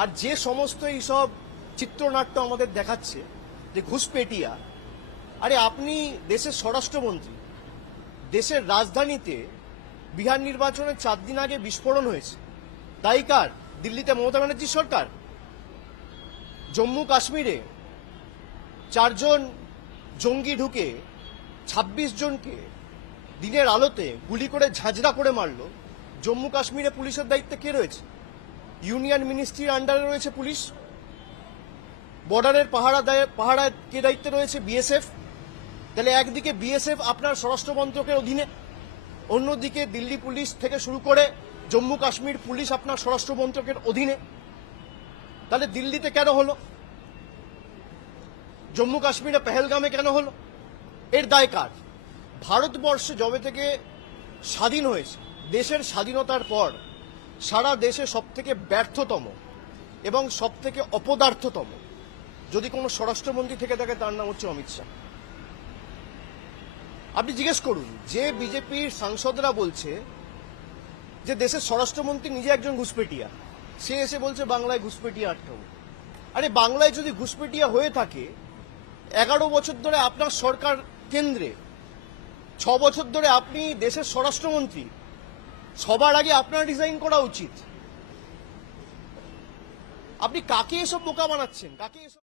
আর যে সমস্ত এইসব চিত্রনাট্য আমাদের দেখাচ্ছে যে ঘুষপেটিয়া, আরে আপনি দেশের স্বরাষ্ট্রমন্ত্রী, দেশের রাজধানীতে বিহার নির্বাচনের 4 দিন আগে বিস্ফোরণ হয়েছে, দায়ী কার? দিল্লিতে মমতা ব্যানার্জির সরকার। জম্মু কাশ্মীরে 4 জন জঙ্গি ঢুকে 26 জনকে দিনের আলোতে গুলি করে ঝাঁঝরা করে মারল। জম্মু কাশ্মীরে পুলিশের দায়িত্বে কে রয়েছে? ইউনিয়ন মিনিস্ট্রির আন্ডারে রয়েছে পুলিশ। বর্ডারের পাহারা কে দায়িত্বে রয়েছে? বিএসএফ। তাহলে একদিকে বিএসএফ আপনার স্বরাষ্ট্র মন্ত্রকের অধীনে, অন্যদিকে দিল্লি পুলিশ থেকে শুরু করে জম্মু কাশ্মীর পুলিশ আপনার স্বরাষ্ট্র মন্ত্রকের অধীনে। তাহলে দিল্লিতে কেন হলো? জম্মু কাশ্মীরে পেহেলগামে কেন হলো? এর দায় কার? ভারতবর্ষে যবে থেকে স্বাধীন হয়েছে, দেশের স্বাধীনতার পর সারা দেশে সবথেকে ব্যর্থতম এবং সবথেকে অপদার্থতম যদি কোনো স্বরাষ্ট্রমন্ত্রী থেকে থাকে তার নাম হচ্ছে অমিত শাহ। আপনি জিজ্ঞেস করুন, যে বিজেপির সাংসদরা বলছে যে দেশের স্বরাষ্ট্রমন্ত্রী নিজে একজন ঘুষপেটিয়া, সে এসে বলছে বাংলায় ঘুষপেটিয়া আটকাবো। আরে বাংলায় যদি ঘুষপেটিয়া হয়ে থাকে, 11 বছর ধরে আপনার সরকার কেন্দ্রে, 6 বছর ধরে আপনি দেশের স্বরাষ্ট্রমন্ত্রী, সবার আগে আপনার রিজাইন করা উচিত। আপনি কাকে এসব বোকা বানাচ্ছেন? কাকে এসব